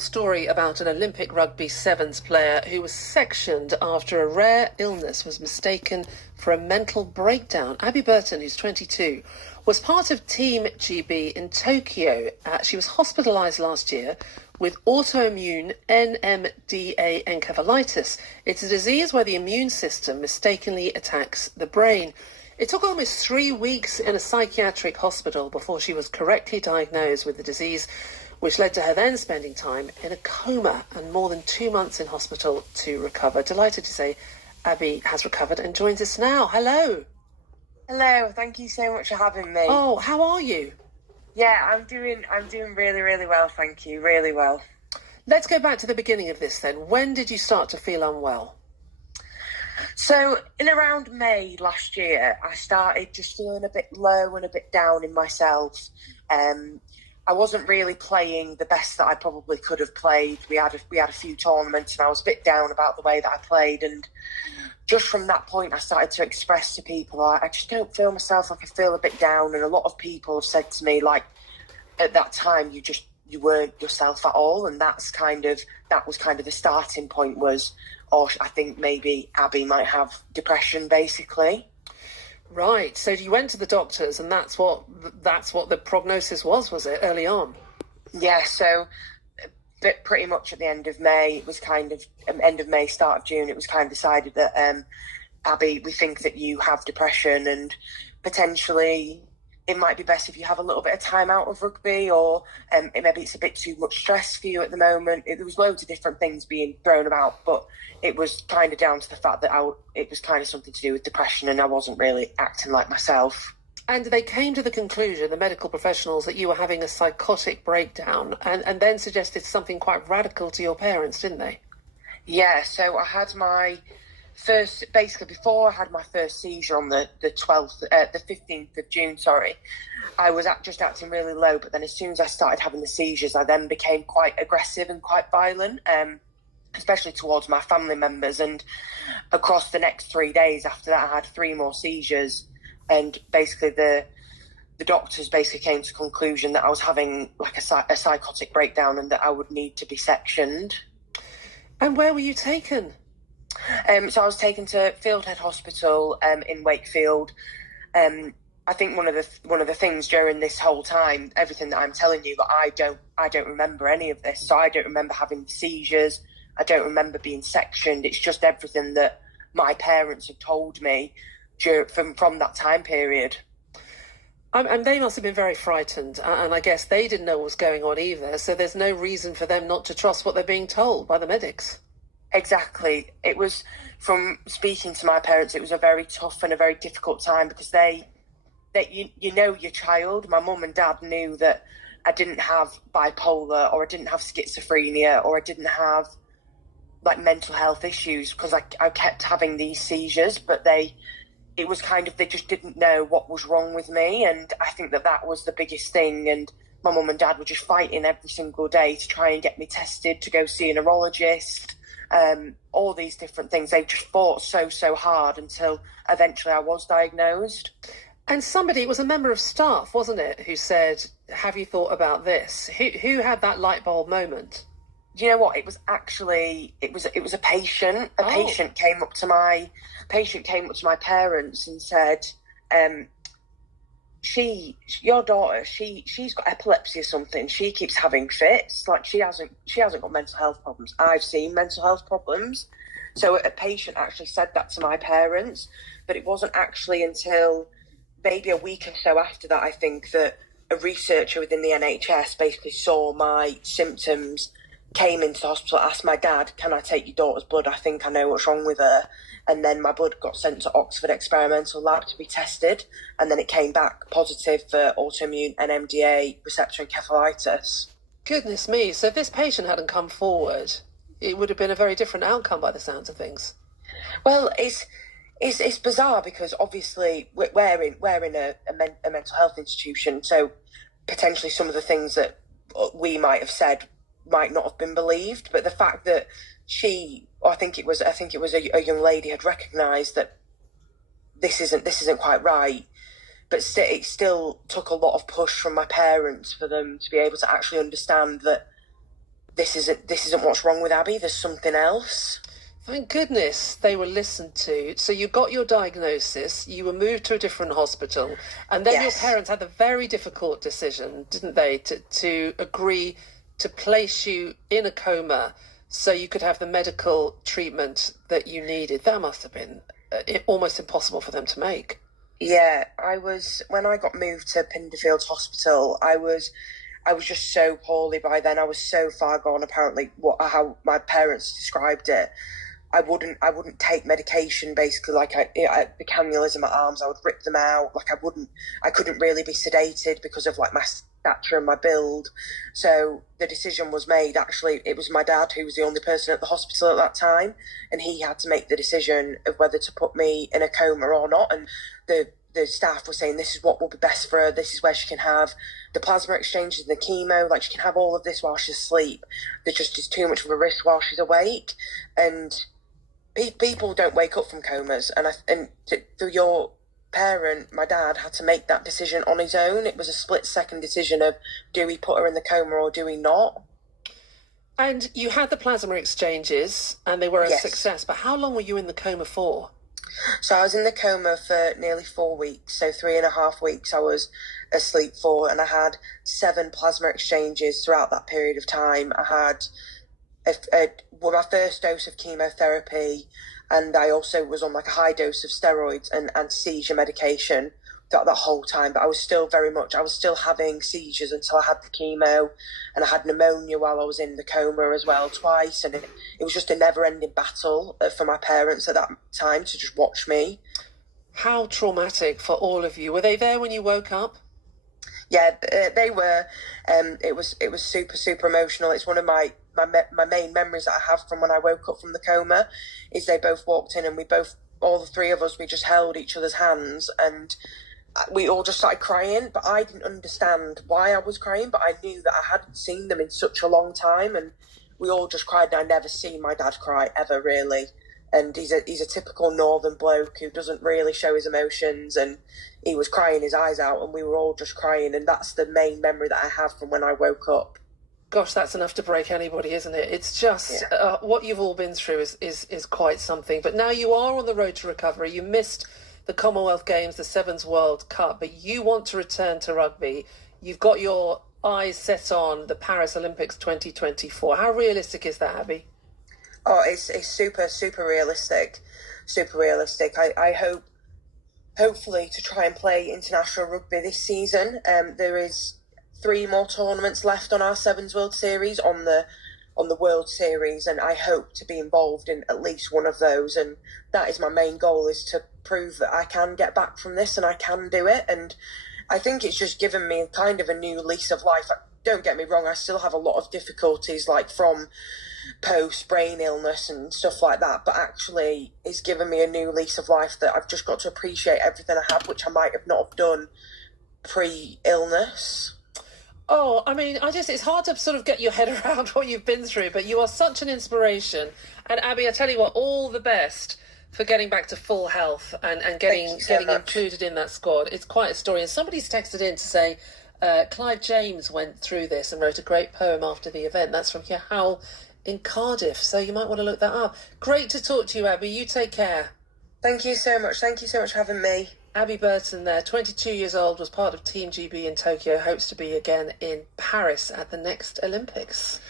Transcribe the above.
Story about an Olympic rugby sevens player who was sectioned after a rare illness was mistaken for a mental breakdown. Abi Burton, who's 22, was part of Team GB in Tokyo. She was hospitalised last year with autoimmune NMDA encephalitis. It's a disease where the immune system mistakenly attacks the brain. It took almost 3 weeks in a psychiatric hospital before she was correctly diagnosed with the disease, which led to her then spending time in a coma and more than 2 months in hospital to recover. Delighted to say Abi has recovered and joins us now. Hello. Hello, thank you so much for having me. Oh, how are you? Yeah, I'm doing really, really well, thank you, really well. Let's go back to the beginning of this then. When did you start to feel unwell? So, in around May last year, I started just feeling a bit low and a bit down in myself. I wasn't really playing the best that I probably could have played. We had a few tournaments and I was a bit down about the way that I played, and just from that point I started to express to people, I just don't feel myself, like I feel a bit down. And a lot of people have said to me, like, at that time you weren't yourself at all, and that was kind of the starting point was, oh, I think maybe Abi might have depression, basically. Right, so you went to the doctors and that's what the prognosis was it, early on? Yeah, so but pretty much at the end of May, it was kind of end of May, start of June, it was kind of decided that Abi, we think that you have depression and potentially it might be best if you have a little bit of time out of rugby, or maybe it's a bit too much stress for you at the moment. There was loads of different things being thrown about, but it was kind of down to the fact that it was kind of something to do with depression and I wasn't really acting like myself. And they came to the conclusion, the medical professionals, that you were having a psychotic breakdown and then suggested something quite radical to your parents, didn't they? Yeah, so I had my first, basically before I had my first seizure on the 15th of June, I was just acting really low, but then as soon as I started having the seizures, I then became quite aggressive and quite violent, especially towards my family members. And across the next 3 days after that, I had 3 more seizures, and basically the doctors basically came to the conclusion that I was having like a psychotic breakdown and that I would need to be sectioned. And where were you taken? So I was taken to Fieldhead Hospital in Wakefield. I think one of the things during this whole time, everything that I'm telling you, that I don't remember any of this. So I don't remember having seizures. I don't remember being sectioned. It's just everything that my parents have told me from that time period. And they must have been very frightened, and I guess they didn't know what was going on either. So there's no reason for them not to trust what they're being told by the medics. Exactly. It was, from speaking to my parents, it was a very tough and a very difficult time because you know your child. My mum and dad knew that I didn't have bipolar, or I didn't have schizophrenia, or I didn't have like mental health issues, because I kept having these seizures, but it was kind of, they just didn't know what was wrong with me. And I think that was the biggest thing. And my mum and dad were just fighting every single day to try and get me tested, to go see a neurologist. All these different things. They just fought so hard until eventually I was diagnosed. And it was a member of staff, wasn't it, who said, have you thought about this? Who had that light bulb moment? Do you know what? It was actually, it was a patient. A patient came up to my parents and said, your daughter, she's got epilepsy or something. She keeps having fits. Like, she hasn't got mental health problems. I've seen mental health problems. So a patient actually said that to my parents, but it wasn't actually until maybe a week or so after that, I think, that a researcher within the NHS basically saw my symptoms, came into the hospital, asked my dad, can I take your daughter's blood? I think I know what's wrong with her. And then my blood got sent to Oxford Experimental Lab to be tested. And then it came back positive for autoimmune NMDA receptor encephalitis. Goodness me. So if this patient hadn't come forward, it would have been a very different outcome by the sounds of things. Well, it's bizarre because obviously we're in a mental health institution. So potentially some of the things that we might have said might not have been believed, but the fact that I think it was a young lady had recognised that this isn't quite right, but it still took a lot of push from my parents for them to be able to actually understand that this isn't what's wrong with Abi. There's something else. Thank goodness they were listened to. So you got your diagnosis, you were moved to a different hospital, and then your Yes. parents had the very difficult decision, didn't they, to agree to place you in a coma so you could have the medical treatment that you needed. That must have been almost impossible for them to make. Yeah, when I got moved to Pinderfields Hospital, I was just so poorly by then. I was so far gone. Apparently, how my parents described it, I wouldn't take medication. Basically, like the cannulas in my arms, I would rip them out. Like I couldn't really be sedated because of like my stature and my build. So the decision was made. Actually, it was my dad who was the only person at the hospital at that time, and he had to make the decision of whether to put me in a coma or not. And the staff were saying, this is what will be best for her. This is where she can have the plasma exchanges and the chemo. Like, she can have all of this while she's asleep. There just is too much of a risk while she's awake. And people don't wake up from comas. And for your parent, my dad, had to make that decision on his own. It was a split-second decision of, do we put her in the coma or do we not? And you had the plasma exchanges, and they were a Yes. success. But how long were you in the coma for? So I was in the coma for nearly 4 weeks. So 3.5 weeks I was asleep for, and I had 7 plasma exchanges throughout that period of time. I had my first dose of chemotherapy, and I also was on like a high dose of steroids and seizure medication that whole time. But I was still having seizures until I had the chemo, and I had pneumonia while I was in the coma as well twice. And it was just a never-ending battle for my parents at that time to just watch me. How traumatic for all of you. Were they there when you woke up? Yeah, they were. It was super, super emotional. It's one of my main memories that I have from when I woke up from the coma, is they both walked in, and all the three of us, we just held each other's hands, and we all just started crying. But I didn't understand why I was crying, but I knew that I hadn't seen them in such a long time, and we all just cried. And I never seen my dad cry ever, really. And he's a typical northern bloke who doesn't really show his emotions, and he was crying his eyes out, and we were all just crying. And that's the main memory that I have from when I woke up. Gosh, that's enough to break anybody, isn't it? It's just what you've all been through is quite something. But now you are on the road to recovery. You missed the Commonwealth Games, the Sevens World Cup, but you want to return to rugby. You've got your eyes set on the Paris Olympics 2024. How realistic is that, Abi? Oh, it's super, super realistic. Super realistic. I hope, hopefully, to try and play international rugby this season. There is 3 more tournaments left on our Sevens World Series, on the World Series, and I hope to be involved in at least one of those. And that is my main goal, is to prove that I can get back from this and I can do it. And I think it's just given me kind of a new lease of life. Don't get me wrong, I still have a lot of difficulties, like from post-brain illness and stuff like that, but actually it's given me a new lease of life, that I've just got to appreciate everything I have, which I might have not have done pre-illness. Oh, I mean, it's hard to sort of get your head around what you've been through, but you are such an inspiration. And Abi, I tell you what, all the best for getting back to full health and getting included in that squad. It's quite a story. And somebody's texted in to say, Clive James went through this and wrote a great poem after the event. That's from Howl in Cardiff, so you might want to look that up. Great to talk to you, Abi. You take care. Thank you so much. Thank you so much for having me. Abi Burton there, 22 years old, was part of Team GB in Tokyo, hopes to be again in Paris at the next Olympics.